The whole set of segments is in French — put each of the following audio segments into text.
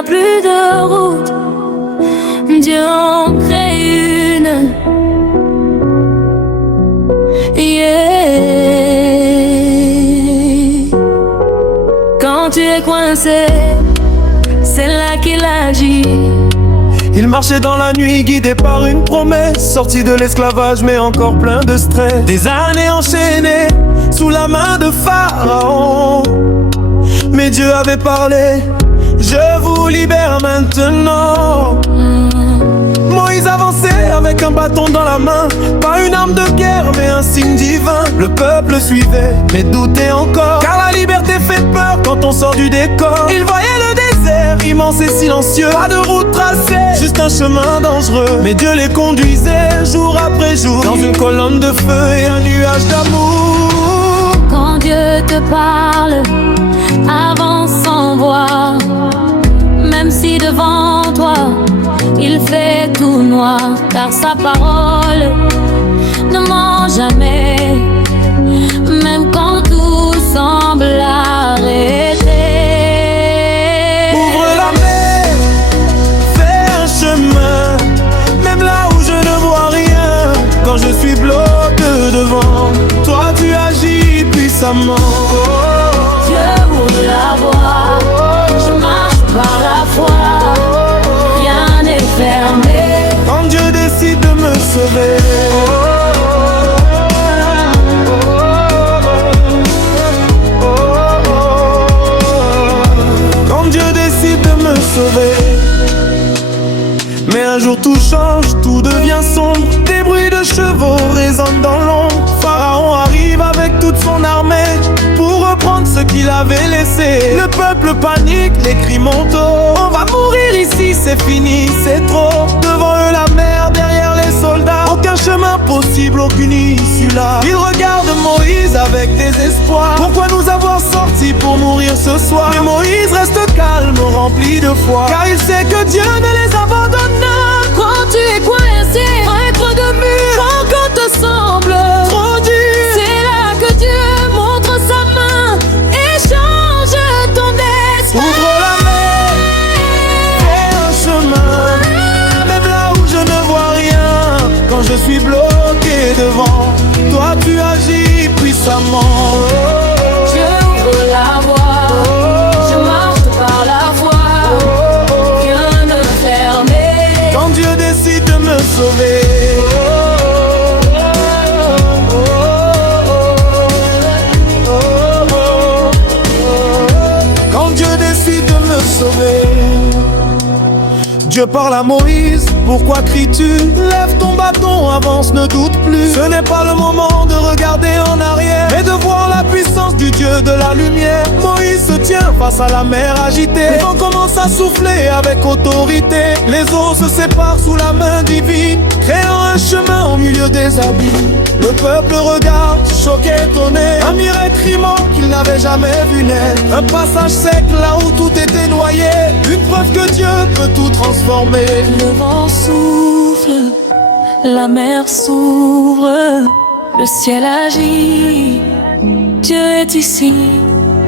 a plus de route, Dieu en crée une. Yeah. Quand tu es coincé, c'est là qu'il agit. Il marchait dans la nuit guidé par une promesse, sorti de l'esclavage mais encore plein de stress. Des années enchaînées sous la main de Pharaon. Mais Dieu avait parlé, je vous libère maintenant. Moïse avançait avec un bâton dans la main, pas une arme de guerre mais un signe divin. Le peuple suivait mais doutait encore, car la liberté fait peur quand on sort du décor. Il voyait le désert immense et silencieux, pas de route tracée, juste un chemin dangereux. Mais Dieu les conduisait jour après jour, dans une colonne de feu et un nuage d'amour. Quand Dieu te parle, avance sans voir, même si devant toi il fait tout noir, car sa parole ne ment jamais, même quand tout semble arrêter. Ouvre la mer, fais un chemin, même là où je ne vois rien. Quand je suis bloqué devant, toi tu agis puissamment. Dieu ouvre la voie, je marche par la foi. Quand Dieu décide de me sauver, quand Dieu décide de me sauver. Mais un jour tout change, tout devient sombre. Des bruits de chevaux résonnent dans l'ombre. Pharaon arrive avec toute son armée pour reprendre ce qu'il avait laissé. Le peuple panique, les cris montent haut. On va mourir ici, c'est fini, c'est trop. Devant eux la mer, derrière les soldats. Aucun chemin possible, aucune issue là. Ils regardent Moïse avec désespoir. Pourquoi nous avoir sortis pour mourir ce soir? Mais Moïse reste calme, rempli de foi, car il sait que Dieu ne les abandonne. Quand tu es coincé entre deux murs, quand te semble trop dur, c'est là que Dieu montre sa main et change ton destin. ouvre la mer, fais un chemin, même là où je ne vois rien. Quand je suis bloqué devant, toi tu agis puissamment. Dieu ouvre la voie, je marche par la foi. Rien ne ferme. Quand Dieu décide de me sauver, quand Dieu décide de me sauver. Dieu parle à Moïse, pourquoi cries-tu? Lève ton bâton, avance, ne doute plus. Ce n'est pas le moment de regarder en arrière, mais de voir la puissance du Dieu de la lumière. Moïse se tient face à la mer agitée. Le vent commence à souffler avec autorité. Les eaux se séparent sous la main divine, créant un chemin au milieu des abîmes. Le peuple regarde, choqué, étonné. Un miracle immense qu'il n'avait jamais vu naître. Un passage sec là où tout était noyé. Une preuve que Dieu peut tout transformer. Le vent souffle, la mer s'ouvre, le ciel agit, Dieu est ici.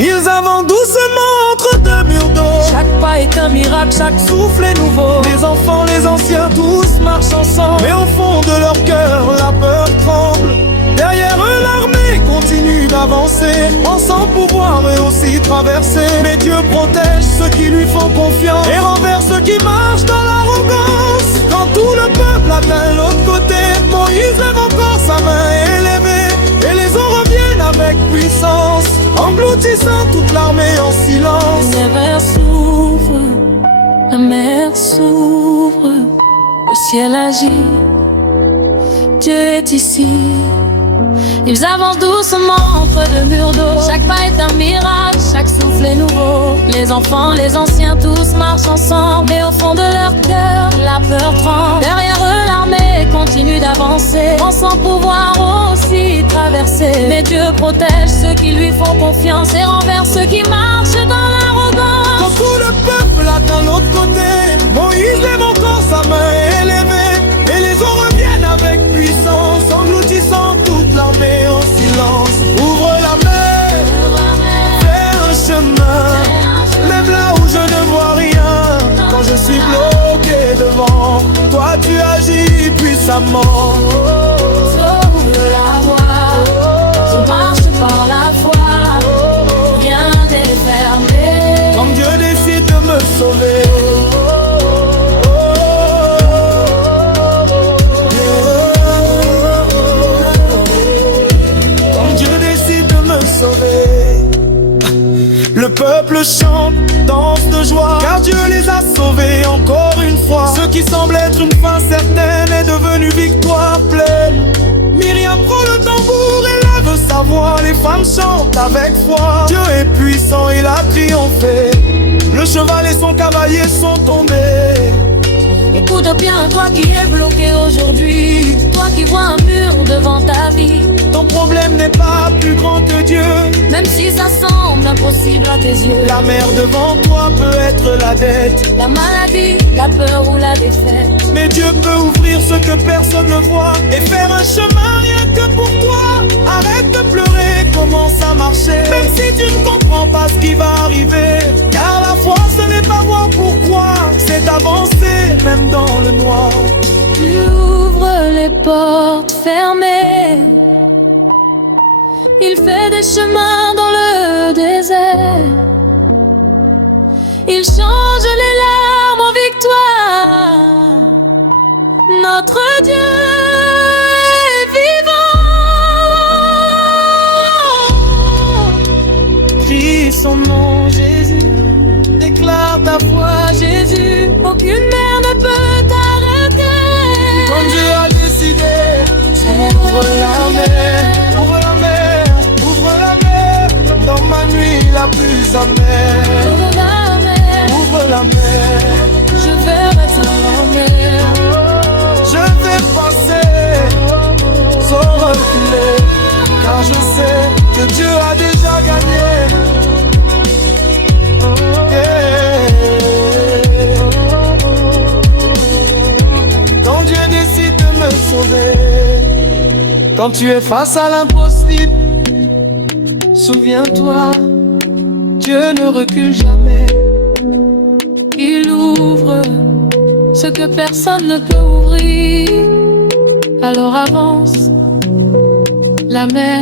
Ils avancent doucement entre deux murs d'eau. Chaque pas est un miracle, chaque souffle est nouveau. Les enfants, les anciens, tous marchent ensemble. Mais au fond de leur cœur, la peur tremble. Derrière eux, l'armée continue d'avancer, pensant pouvoir eux aussi traverser. Mais Dieu protège ceux qui lui font confiance et renverse ceux qui marchent dans l'arrogance. Quand tout le peuple atteint l'autre côté, Moïse lève encore sa main élevée, et les eaux reviennent avec puissance, engloutissant toute l'armée en silence. Les vers s'ouvrent, la mer s'ouvre, le ciel agit, Dieu est ici. Ils avancent doucement entre deux murs d'eau. Chaque pas est un miracle, chaque souffle est nouveau. Les enfants, les anciens, tous marchent ensemble. Et au fond de leur cœur, la peur tremble. Derrière eux, l'armée continue d'avancer, pensant pouvoir aussi traverser. Mais Dieu protège ceux qui lui font confiance et renverse ceux qui marchent dans l'arrogance. Quand tout le peuple atteint l'autre côté, Moïse lève encore sa main élevée, et les eaux reviennent avec puissance, engloutissant toute l'armée en silence. Ouvre la mer, fais un chemin, même là où je ne vois rien. la mort. Sauve la voie, on marche par la foi, rien n'est fermé. Quand Dieu décide de me sauver, quand Dieu décide de me sauver, le peuple chante, danse de joie, car Dieu les a sauvés encore une fois. Ce qui semble être une fin certaine est devenu victoire pleine. Myriam prend le tambour et lève sa voix, les femmes chantent avec foi. Dieu est puissant, il a triomphé, le cheval et son cavalier sont tombés. Écoute bien, toi qui es bloqué aujourd'hui, toi qui vois un mur devant ta vie. Ton problème n'est pas plus grand que Dieu, même si ça semble impossible à tes yeux. la mer devant toi peut être la dette, la maladie, la peur ou la défaite. mais Dieu peut ouvrir ce que personne ne voit et faire un chemin rien que pour toi. Arrête de pleurer, commence à marcher, même si tu ne comprends pas ce qui va arriver. Car la foi ce n'est pas voir pourquoi, c'est avancer même dans le noir. Tu ouvres les portes fermées, il fait des chemins dans le désert, il change les larmes en victoire. Notre Dieu est vivant. Crie son nom Jésus, déclare ta foi Jésus. Aucune mer ne peut t'arrêter. Quand Dieu a décidé, ouvre la mer, ouvre la mer, ouvre la mer. Dans ma nuit la plus amère, Ouvre la mer, ouvre la mer. je verrai ta mer. Je vais passer sans reculer, car je sais que Dieu a déjà gagné. Quand Dieu décide de me sauver, quand tu es face à l'impossible, souviens-toi, Dieu ne recule jamais. Il ouvre ce que personne ne peut ouvrir. Alors avance, la mer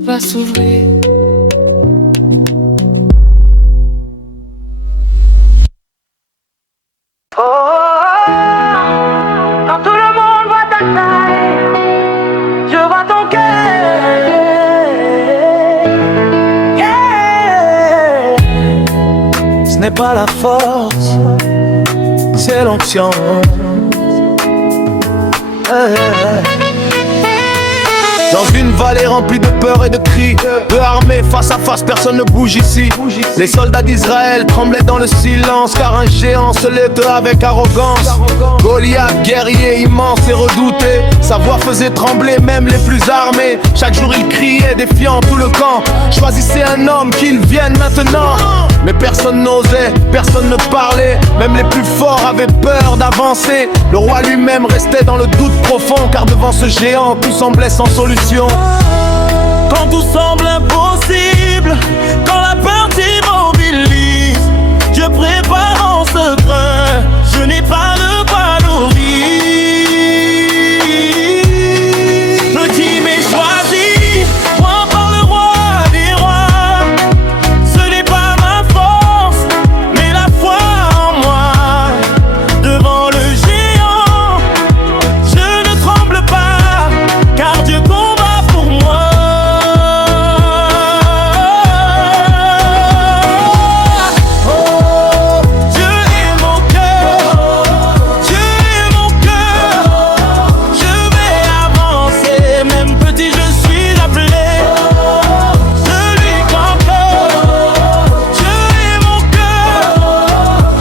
va s'ouvrir. Oh, quand tout le monde voit ta taille, je vois ton cœur. Yeah. Ce n'est pas la force, c'est l'onction. Dans une vallée remplie de peur et de cris, peu armés face à face, personne ne bouge ici. Les soldats d'Israël tremblaient dans le silence, car un géant se levait avec arrogance. Goliath, guerrier immense et redouté, sa voix faisait trembler même les plus armés. Chaque jour il criait, défiant tout le camp. Choisissez un homme, qu'il vienne maintenant. Mais personne n'osait, personne ne parlait, même les plus forts avaient peur d'avancer. Le roi lui-même restait dans le doute profond, car devant ce géant tout semblait sans solution. Quand tout semble impossible, quand la peur t'immobilise, Dieu prépare en secret, je n'ai pas de quoi nourrir. Petit mais choisi, moi par le roi des rois, ce n'est pas ma force, mais la foi en moi. Devant le géant, je ne tremble pas, car Dieu combat pour moi. Oh, Dieu est mon cœur, Dieu est mon cœur. Je vais avancer, même petit je suis appelé. Celui qu'encore, Dieu est mon cœur.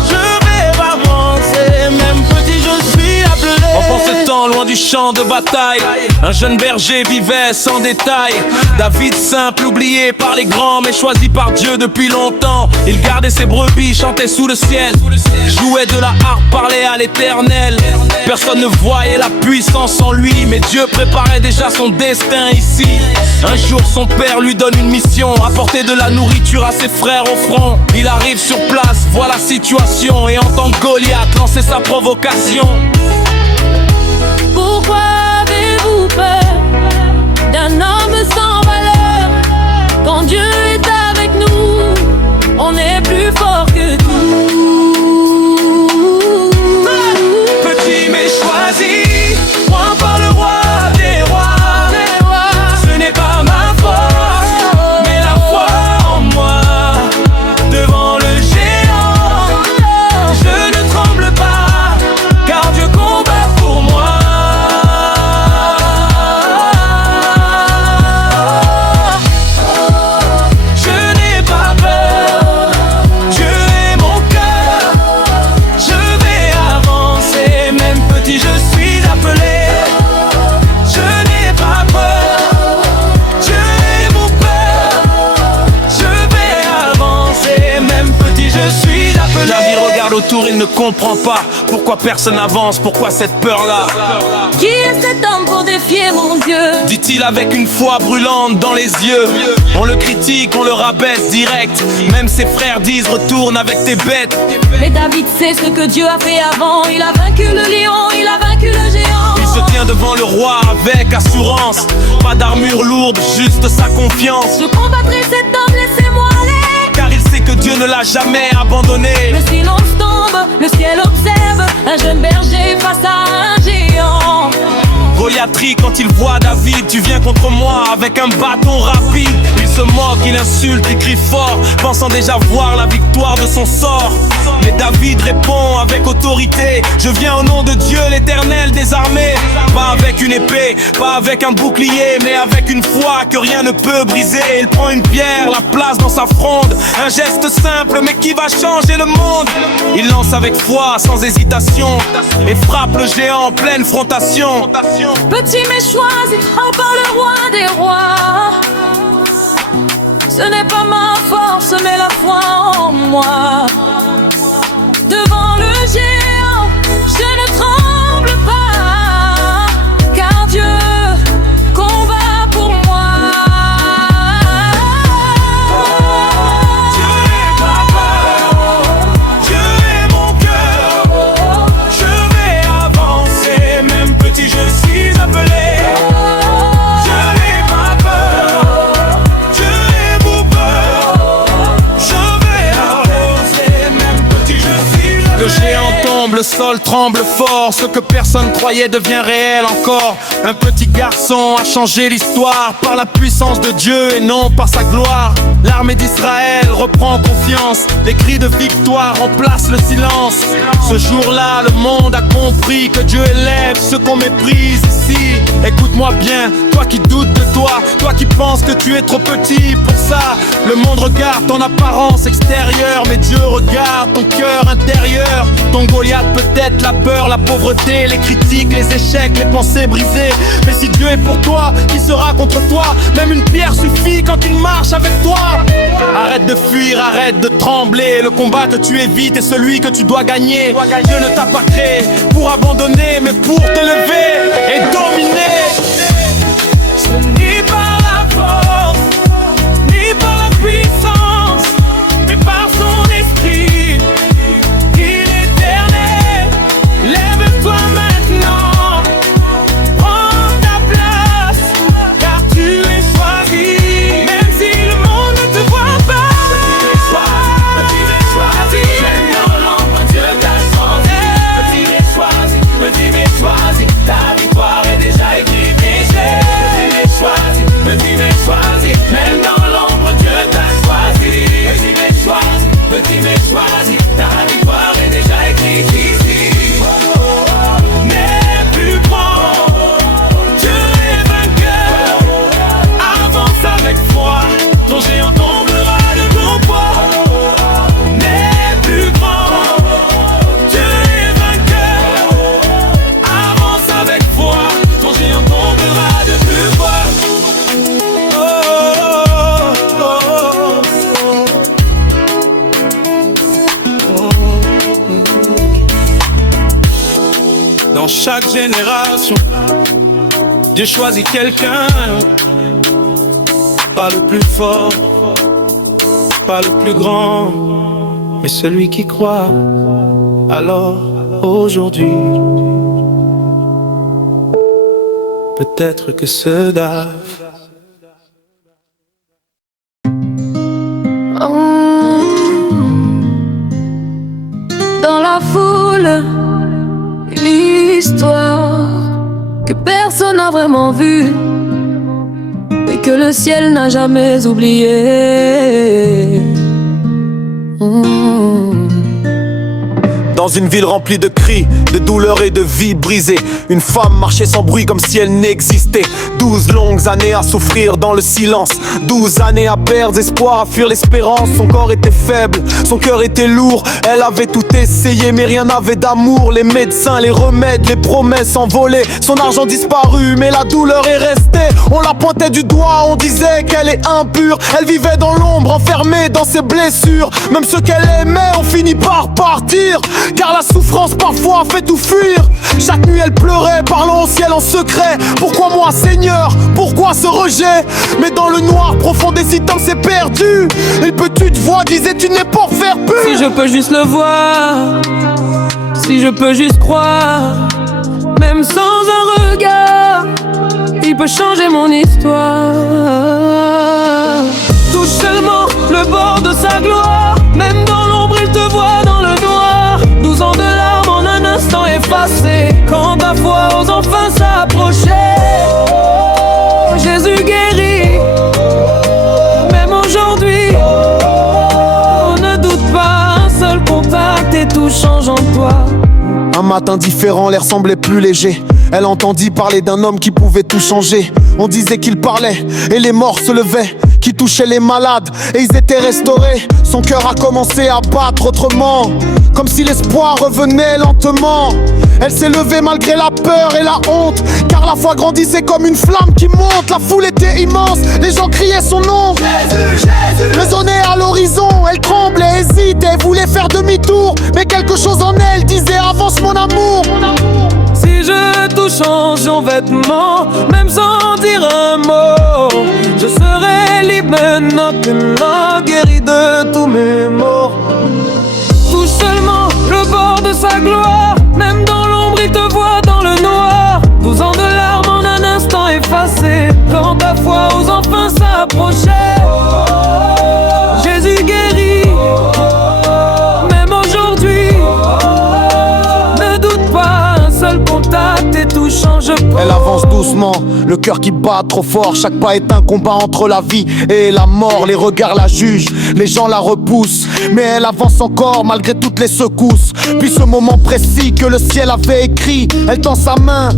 Je vais avancer, même petit je suis appelé. Enfant ce temps loin du champ de bataille, un jeune berger vivait sans détail. David simple, oublié par les grands, mais choisi par Dieu depuis longtemps. Il gardait ses brebis, chantait sous le ciel, jouait de la harpe, parlait à l'éternel. Personne ne voyait la puissance en lui, mais Dieu préparait déjà son destin ici. Un jour son père lui donne une mission, apporter de la nourriture à ses frères au front. Il arrive sur place, voit la situation et entend Goliath lancer sa provocation. Alors il ne comprend pas pourquoi personne n'avance, pourquoi cette peur-là. Qui est cet homme pour défier mon Dieu? Dit-il avec une foi brûlante dans les yeux. On le critique, on le rabaisse direct. Même ses frères disent retourne avec tes bêtes. Mais David sait ce que Dieu a fait avant. Il a vaincu le lion, il a vaincu le géant. Il se tient devant le roi avec assurance. Pas d'armure lourde, juste sa confiance. Je combattrai cet homme, laissez-moi aller. Car il sait que Dieu ne l'a jamais abandonné. Le silence tombe, le ciel observe. Un jeune berger face à un géant. Goliath rit quand il voit David. Tu viens contre moi avec un bâton rapide. Il se moque, il insulte, il crie fort, pensant déjà voir la victoire de son sort. Mais David répond avec autorité: je viens au nom de Dieu l'éternel des armées. Pas avec une épée, pas avec un bouclier, mais avec une foi que rien ne peut briser. Il prend une pierre, la place dans sa fronde. Un geste simple mais qui va changer le monde. Il lance avec foi, sans hésitation, et frappe le géant en pleine frontation. Petit mais choisi par le roi des rois. Ce n'est pas ma force mais la foi en moi. Devant le géant, je ne tremble pas, car Dieu combat pour moi. Dieu est ma peur, Dieu est mon cœur. Je vais avancer, même petit je suis appelé. Le géant tombe, le sol tremble fort. Ce que personne croyait devient réel encore. Un petit garçon a changé l'histoire par la puissance de Dieu et non par sa gloire. L'armée d'Israël reprend confiance. Les cris de victoire remplacent le silence. Ce jour-là, le monde a compris que Dieu élève ceux qu'on méprise ici. Écoute-moi bien, toi qui doutes de toi, toi qui penses que tu es trop petit pour ça. Le monde regarde ton apparence extérieure, mais Dieu regarde ton cœur intérieur. Ton Goliath peut-être la peur, la pauvreté, les critiques, les échecs, les pensées brisées. Mais si Dieu est pour toi, qui sera contre toi? Même une pierre suffit quand il marche avec toi. Arrête de fuir, arrête de trembler. Le combat que tu évites est celui que tu dois gagner. Dieu ne t'a pas créé pour abandonner, mais pour te lever et dominer. Ni par la force, ni par la puissance, mais par son esprit. Lève-toi maintenant, prends ta place, car tu es choisi. Même si le monde ne te voit pas, tu es choisi. Même dans l'ombre, Dieu t'a choisi. Petit mais choisi, petit mais choisi. Ta victoire est déjà écrite. Petit mais choisi, petit mais choisi. Même dans l'ombre, Dieu t'a choisi. Petit mais choisi, petit mais choisi. Ta victoire est déjà écrite ici. Ton géant tombera de ton poids. N'aie plus grand, Dieu est vainqueur. Avance avec foi, ton géant tombera de plus fort. Dans chaque génération, Dieu choisit quelqu'un. Pas le plus fort, pas le plus grand, mais celui qui croit. Alors aujourd'hui, peut-être que ce Dave. Dans la foule, l'histoire que personne n'a vraiment vue, mais que le ciel n'a jamais oublié. Dans une ville remplie de cris, de douleurs et de vies brisées, une femme marchait sans bruit comme si elle n'existait. 12 longues années à souffrir dans le silence, 12 années à perdre espoir, à fuir l'espérance. Son corps était faible, son cœur était lourd. Elle avait tout essayé mais rien n'avait d'amour. Les médecins, les remèdes, les promesses envolées. Son argent disparu mais la douleur est restée. On la pointait du doigt, on disait qu'elle est impure. Elle vivait dans l'ombre, enfermée dans ses blessures. Même ceux qu'elle aimait ont fini par partir, car la souffrance parfois fait tout fuir. Chaque nuit elle pleurait, parlant au ciel en secret. Pourquoi moi Seigneur, pourquoi ce rejet? Mais dans le noir profond des citants c'est perdu. Une petite voix disait tu n'es pas faire plus. Si je peux juste le voir, si je peux juste croire, même sans un regard, il peut changer mon histoire. Touche seulement le bord de sa gloire, même dans l'ombre il te voit dans le noir. 12 ans de larmes en un instant effacé, quand ta foi ose enfin s'approcher. Jésus guérit, même aujourd'hui. Ne doute pas, un seul contact et tout change en toi. Un matin différent, l'air semblait plus léger. Elle entendit parler d'un homme qui pouvait tout changer. On disait qu'il parlait et les morts se levaient, qui touchait les malades et ils étaient restaurés. Son cœur a commencé à battre autrement, comme si l'espoir revenait lentement. Elle s'est levée malgré la peur et la honte, car la foi grandissait comme une flamme qui monte. La foule était immense, les gens criaient son nom. Jésus, Jésus. Résonnait à l'horizon, elle tremblait, hésitait, voulait faire demi-tour, mais quelque chose en elle disait avance mon amour. Si je touche en son vêtement, même sans dire un mot, je serai libre maintenant, guéri de tous mes maux. Touche seulement le bord de sa gloire, même dans l'ombre il te voit dans le noir. 12 ans de larmes en un instant effacé, quand ta foi ose enfin s'approcher. Jésus guérit, même aujourd'hui. Ne doute pas, un seul contact et tout change. Elle avance doucement, le cœur qui bat trop fort. Chaque pas est un combat entre la vie et la mort. Les regards la jugent, les gens la repoussent, mais elle avance encore malgré toutes les secousses. Puis ce moment précis que le ciel avait écrit, elle tend sa main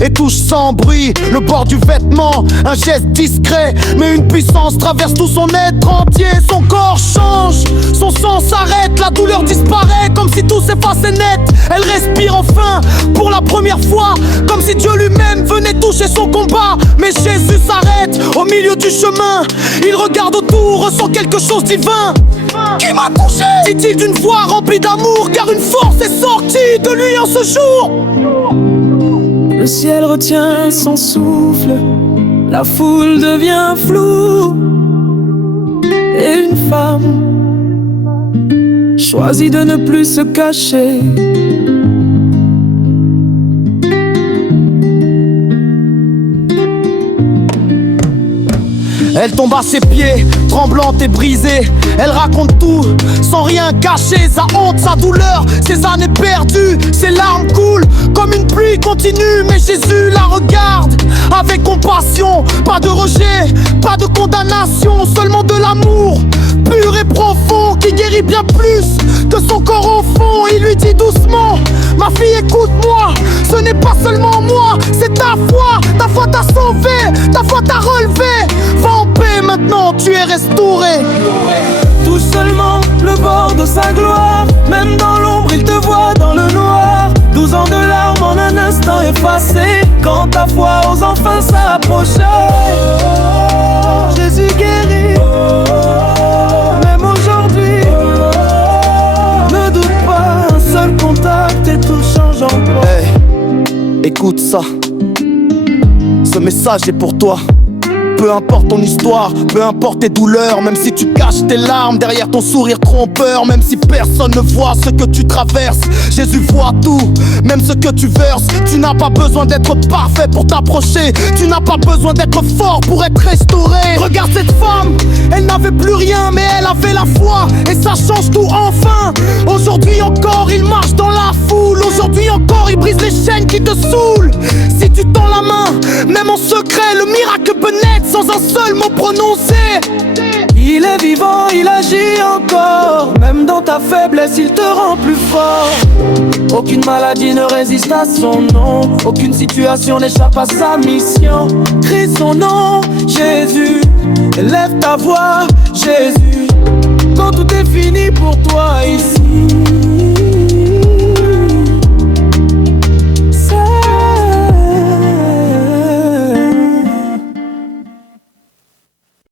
et touche sans bruit le bord du vêtement. Un geste discret, mais une puissance traverse tout son être entier. Son corps change, son sang s'arrête, la douleur disparaît comme si tout s'effaçait net. Elle respire enfin pour la première fois, comme si Dieu lui-même venait toucher son combat. Mais Jésus s'arrête au milieu du chemin, il regarde autour, ressent quelque chose divin. Qui m'a touché, dit-il d'une voix remplie d'amour, car une force est sortie de lui en ce jour. Le ciel retient son souffle, la foule devient floue, et une femme choisit de ne plus se cacher. Elle tombe à ses pieds, tremblante et brisée. Elle raconte tout, sans rien cacher. Sa honte, sa douleur, ses années perdues. Ses larmes coulent comme une pluie continue. Mais Jésus la regarde avec compassion. Pas de rejet, pas de condamnation, seulement de l'amour pur et profond qui guérit bien plus que son corps au fond. Il lui dit doucement: ma fille, écoute-moi, ce n'est pas seulement moi, c'est ta foi t'a sauvé, ta foi t'a relevé. Va en paix maintenant, tu es restauré. Touche seulement le bord de sa gloire, même dans l'ombre il te voit dans le noir. 12 ans de larmes en un instant effacé, quand ta foi ose enfin s'approcher. Jésus guérit, même aujourd'hui. Ne doute pas, un seul contact et tout change en toi. Hey, écoute ça, ce message est pour toi. Peu importe ton histoire, peu importe tes douleurs, même si tu caches tes larmes derrière ton sourire trompeur, même si personne ne voit ce que tu traverses, Jésus voit tout, même ce que tu verses. Tu n'as pas besoin d'être parfait pour t'approcher, tu n'as pas besoin d'être fort pour être restauré. Regarde cette femme, elle n'avait plus rien mais elle avait la foi, et ça change tout enfin. Aujourd'hui encore il marche dans la foule, aujourd'hui encore il brise les chaînes qui te saoulent. Si tu tends la main, même en secret, le miracle peut naître sans un seul mot prononcé. Il est vivant, il agit encore, même dans ta faiblesse il te rend plus fort. Aucune maladie ne résiste à son nom, aucune situation n'échappe à sa mission. Crie son nom, Jésus, élève ta voix, Jésus, quand tout est fini pour toi ici.